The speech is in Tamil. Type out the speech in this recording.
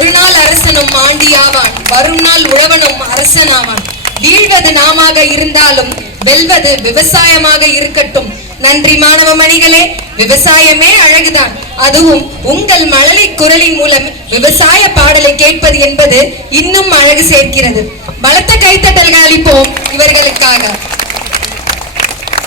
ஒரு நாள் அரசனும் ஆண்டியாவான், வரும் நாள் உழவனும் அரசனாவான். வீழ்வது நாமாக இருந்தாலும் வெல்வது விவசாயமாக இருக்கட்டும். நன்றி மாணவ மணிகளே. விவசாயமே அழகுதான். அதுவும் உங்கள் மழலை குரலின் மூலம் விவசாய பாடலை கேட்பது என்பது இன்னும் அழகு சேர்க்கிறது. பலத்த கைத்தட்டல்கள் அளிப்போம் இவர்களுக்காக.